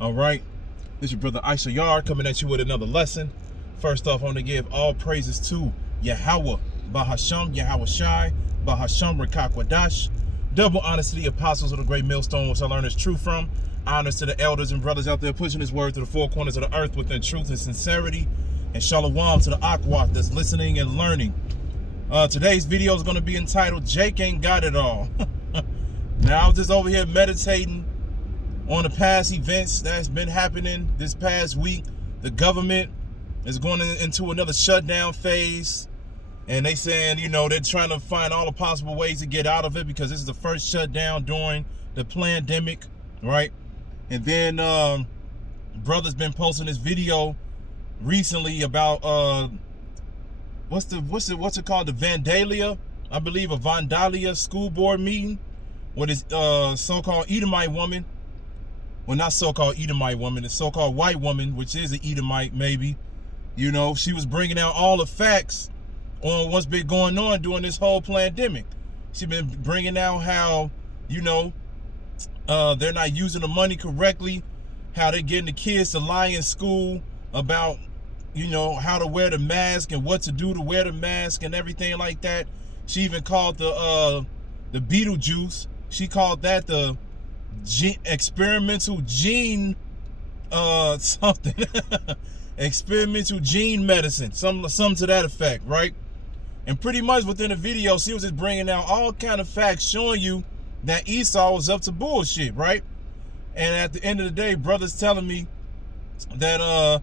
All right, this is your brother Issachar coming at you with another lesson. First off, I want to give all praises to Yahweh, Bahasham, Yahweh Shai, Bahasham, Rachaa Kwadash. Double honors to the apostles of the great millstone, which I learned is true from. Honors to the elders and brothers out there pushing his word to the four corners of the earth within truth and sincerity. And shalom to the Akwat that's listening and learning. Today's video is going to be entitled, Jake Ain't Got It All. Now, I was just over here meditating on the past events that's been happening this past week. The government is going into another shutdown phase. And they saying, you know, they're trying to find all the possible ways to get out of it because this is the first shutdown during the pandemic, right? And then brother's been posting this video recently about what's it called? The Vandalia, I believe, a Vandalia school board meeting with this so-called Edomite woman. Well, not so-called Edomite woman, the so-called white woman, which is an Edomite, maybe. You know, she was bringing out all the facts on what's been going on during this whole pandemic. She's been bringing out how, you know, they're not using the money correctly, how they're getting the kids to lie in school about, you know, how to wear the mask and what to do to wear the mask and everything like that. She even called the Beetlejuice, she called that the experimental gene something experimental gene medicine, some to that effect, right? And pretty much within the video, she was just bringing out all kind of facts showing you that Esau was up to bullshit, right? And at the end of the day, brother's telling me that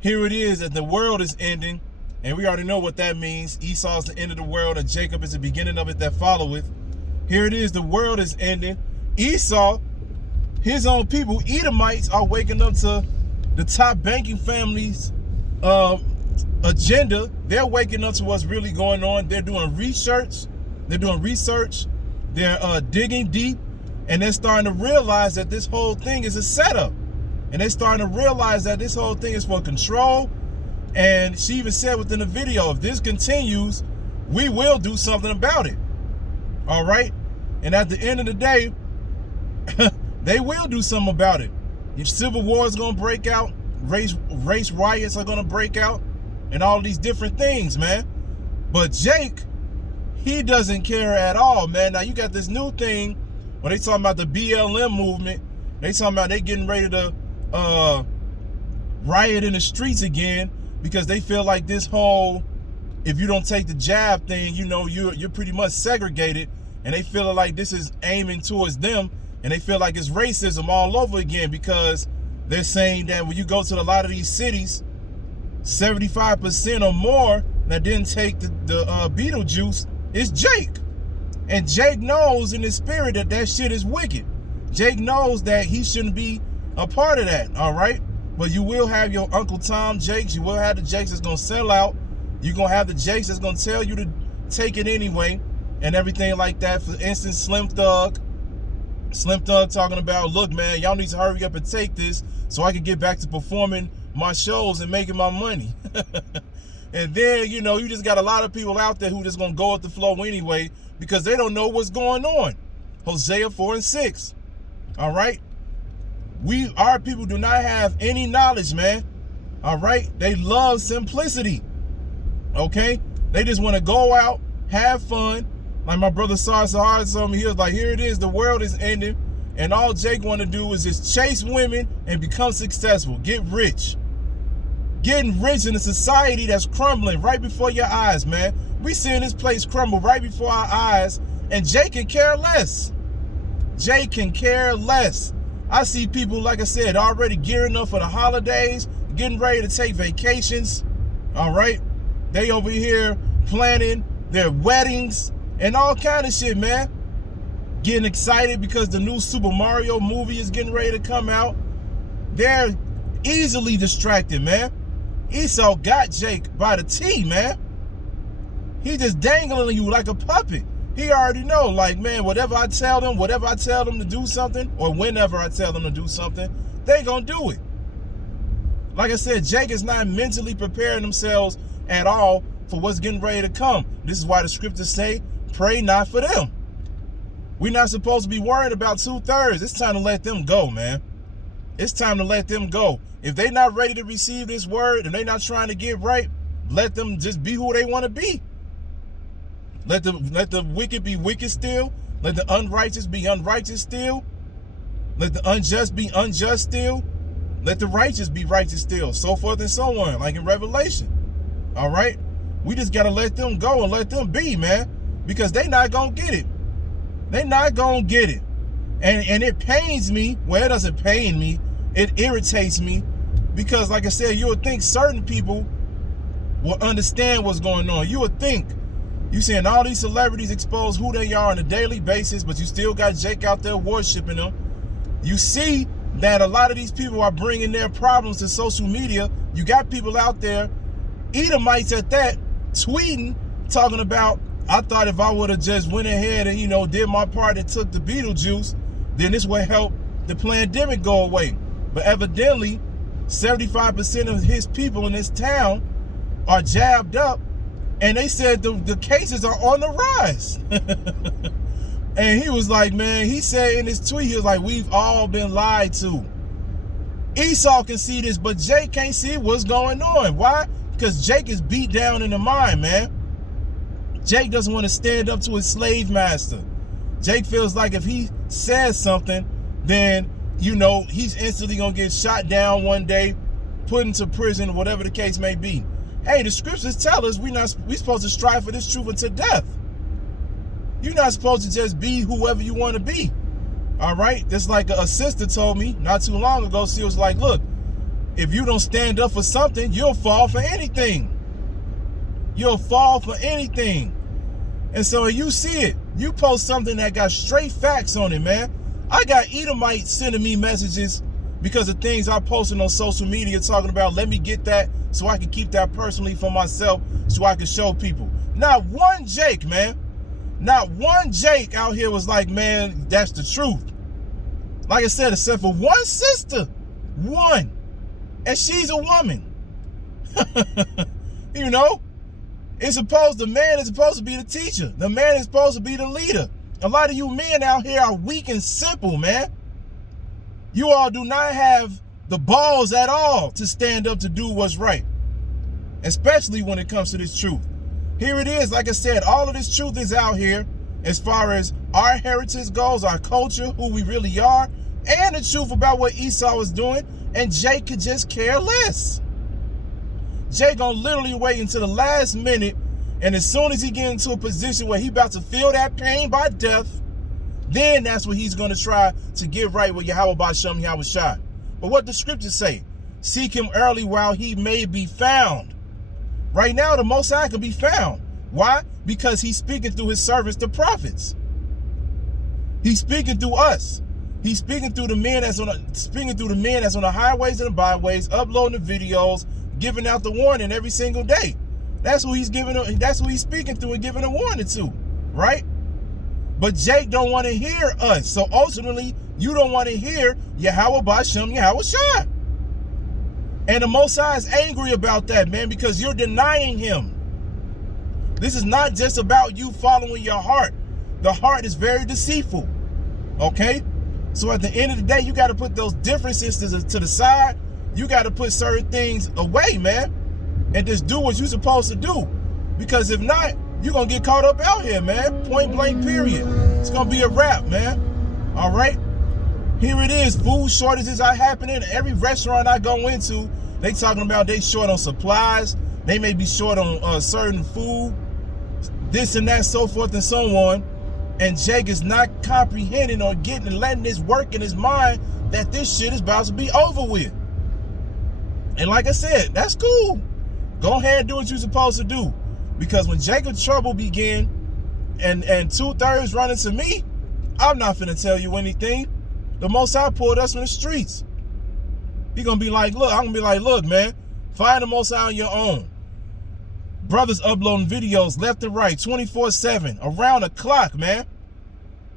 here it is, that the world is ending, and we already know what that means. Esau is the end of the world, and Jacob is the beginning of it that followeth. Here it is, the world is ending. Esau, his own people, Edomites, are waking up to the top banking families' agenda. They're waking up to what's really going on. They're doing research. They're digging deep, and they're starting to realize that this whole thing is a setup. And they're starting to realize that this whole thing is for control. And she even said within the video, if this continues, we will do something about it. All right? And at the end of the day, they will do something about it. Your civil war is going to break out. Race riots are going to break out. And all these different things, man. But Jake, he doesn't care at all, man. Now, you got this new thing when they talking about the BLM movement. They talking about they getting ready to riot in the streets again because they feel like this whole, if you don't take the jab thing, you know, you're pretty much segregated. And they feel like this is aiming towards them. And they feel like it's racism all over again because they're saying that when you go to a lot of these cities, 75% or more that didn't take the Beetlejuice is Jake. And Jake knows in his spirit that that shit is wicked. Jake knows that he shouldn't be a part of that, all right? But you will have your Uncle Tom Jakes. You will have the Jakes that's going to sell out. You're going to have the Jakes that's going to tell you to take it anyway and everything like that. For instance, Slim Thug talking about, look, man, y'all need to hurry up and take this so I can get back to performing my shows and making my money. And then, you know, you just got a lot of people out there who just going to go with the flow anyway because they don't know what's going on. Hosea 4:6. All right? Our people do not have any knowledge, man. All right? They love simplicity. Okay? They just want to go out, have fun. Like my brother Tahar told me, he was like, here it is, the world is ending. And all Jake want to do is just chase women and become successful. Get rich. Getting rich in a society that's crumbling right before your eyes, man. We seeing this place crumble right before our eyes. And Jake can care less. Jake can care less. I see people, like I said, already gearing up for the holidays, getting ready to take vacations. All right? They over here planning their weddings and all kind of shit, man. Getting excited because the new Super Mario movie is getting ready to come out. They're easily distracted, man. Esau got Jake by the T, man. He just dangling you like a puppet. He already know, like, man, whatever I tell them to do something, or whenever I tell them to do something, they gonna do it. Like I said, Jake is not mentally preparing themselves at all for what's getting ready to come. This is why the scriptures say, pray not for them. We're not supposed to be worried about 2/3. It's time to let them go, man. It's time to let them go. If they're not ready to receive this word and they're not trying to get right, let them just be who they want to be. Let the wicked be wicked still. Let the unrighteous be unrighteous still. Let the unjust be unjust still. Let the righteous be righteous still. So forth and so on, like in Revelation. All right? We just got to let them go and let them be, man. Because they not going to get it. They not going to get it. And it pains me. Well, it doesn't pain me. It irritates me. Because, like I said, you would think certain people will understand what's going on. You would think. You seeing all these celebrities expose who they are on a daily basis, but you still got Jake out there worshiping them. You see that a lot of these people are bringing their problems to social media. You got people out there, Edomites at that, tweeting, talking about, I thought if I would have just went ahead and, did my part and took the Beetlejuice, then this would help the pandemic go away. But evidently, 75% of his people in this town are jabbed up, and they said the cases are on the rise. And he was like, man, he said in his tweet, he was like, we've all been lied to. Esau can see this, but Jake can't see what's going on. Why? Because Jake is beat down in the mind, man. Jake doesn't want to stand up to his slave master. Jake feels like if he says something, then, he's instantly going to get shot down one day, put into prison, whatever the case may be. Hey, the scriptures tell us we supposed to strive for this truth until death. You're not supposed to just be whoever you want to be. All right? Just like a sister told me not too long ago. She was like, look, if you don't stand up for something, you'll fall for anything. You'll fall for anything. And so you see it. You post something that got straight facts on it, man. I got Edomites sending me messages because of things I posted on social media talking about, let me get that so I can keep that personally for myself so I can show people. Not one Jake, man. Not one Jake out here was like, man, that's the truth. Like I said, except for one sister. One. And she's a woman. The man is supposed to be the teacher. The man is supposed to be the leader. A lot of you men out here are weak and simple, man. You all do not have the balls at all to stand up to do what's right. Especially when it comes to this truth. Here it is, like I said, all of this truth is out here as far as our heritage goes, our culture, who we really are, and the truth about what Esau is doing, and Jake could just care less. Jake gonna literally wait until the last minute, and as soon as he get into a position where he about to feel that pain by death, then that's what he's gonna try to get right with Yahweh Ba'Shem Yahushua. But what the scriptures say, seek him early while he may be found. Right now, the Most High can be found. Why? Because he's speaking through his servants, the prophets. He's speaking through us. He's speaking through the men that's on the highways and the byways, uploading the videos, giving out the warning every single day. That's who he's speaking through and giving a warning to, right? But Jake don't want to hear us. So ultimately, you don't want to hear Yahweh Ba'Shem Yahushua. And the Most High is angry about that, man, because you're denying him. This is not just about you following your heart. The heart is very deceitful, okay? So at the end of the day, you got to put those differences to the side. You got to put certain things away, man, and just do what you're supposed to do. Because if not, you're going to get caught up out here, man. Point blank, period. It's going to be a wrap, man. All right? Here it is. Food shortages are happening. Every restaurant I go into, they talking about they short on supplies. They may be short on certain food, this and that, so forth and so on. And Jake is not comprehending or getting and letting this work in his mind that this shit is about to be over with. And like I said, that's cool. Go ahead and do what you're supposed to do. Because when Jacob's trouble began and 2/3 running to me, I'm not finna tell you anything. The Most High pulled us from the streets. He gonna be like, look, I'm gonna be like, look, man, find the Most High on your own. Brothers uploading videos left and right, 24/7, around the clock, man.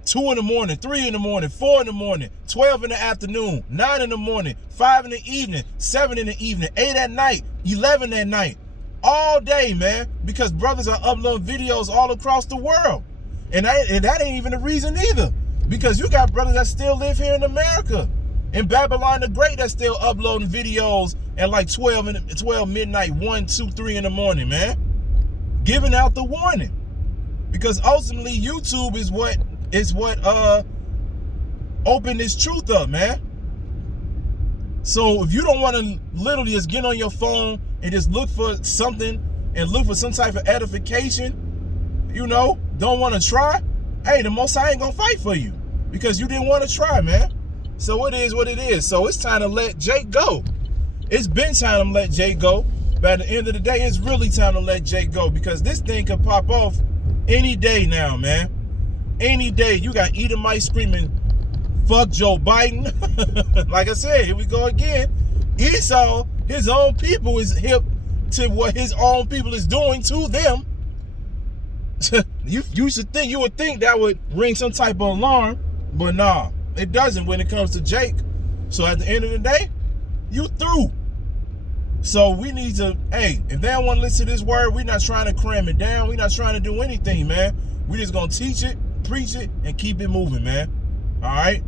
2 in the morning, 3 in the morning, 4 in the morning, 12 in the afternoon, 9 in the morning, 5 in the evening, 7 in the evening, 8 at night, 11 at night. All day, man, because brothers are uploading videos all across the world. And that ain't even the reason either. Because you got brothers that still live here in America. In Babylon the Great, that's still uploading videos at like 12 midnight, 1, 2, 3 in the morning, man. Giving out the warning. Because ultimately YouTube is what opened this truth up, man. So if you don't want to literally just get on your phone and just look for something and look for some type of edification, you know, don't want to try, hey, the Most High ain't gonna fight for you because you didn't want to try, man. So it is what it is. So it's time to let Jake go. It's been time to let Jake go. But at the end of the day, it's really time to let Jake go because this thing could pop off any day now, man. Any day. You got Edomite screaming, fuck Joe Biden. Like I said, here we go again. Esau, his own people is hip to what his own people is doing to them. You would think that would ring some type of alarm, but nah, it doesn't when it comes to Jake. So at the end of the day, you through. So we need to, hey, if they don't want to listen to this word, we're not trying to cram it down. We're not trying to do anything, man. We're just going to teach it, preach it, and keep it moving, man. All right?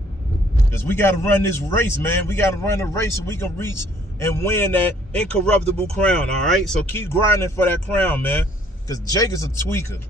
Because we got to run this race, man. We got to run the race so we can reach and win that incorruptible crown, all right? So keep grinding for that crown, man. Because Jake is a tweaker.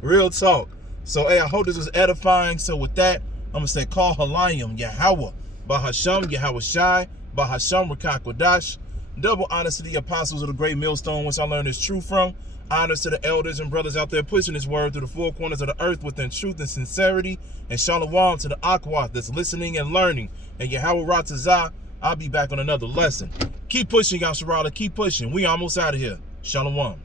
Real talk. So, hey, I hope this was edifying. So with that, I'm going to say, call Halayim, Yahweh, Bahasham, Yahweh Shai, Bahasham, Rachaa Kodash. Double honors to the apostles of the great millstone, which I learned this truth from. Honors to the elders and brothers out there pushing this word through the four corners of the earth within truth and sincerity. And shalom to the Aquath that's listening and learning. And Yahweh Ratazah, I'll be back on another lesson. Keep pushing, Yasharala. Keep pushing. We almost out of here. Shalom.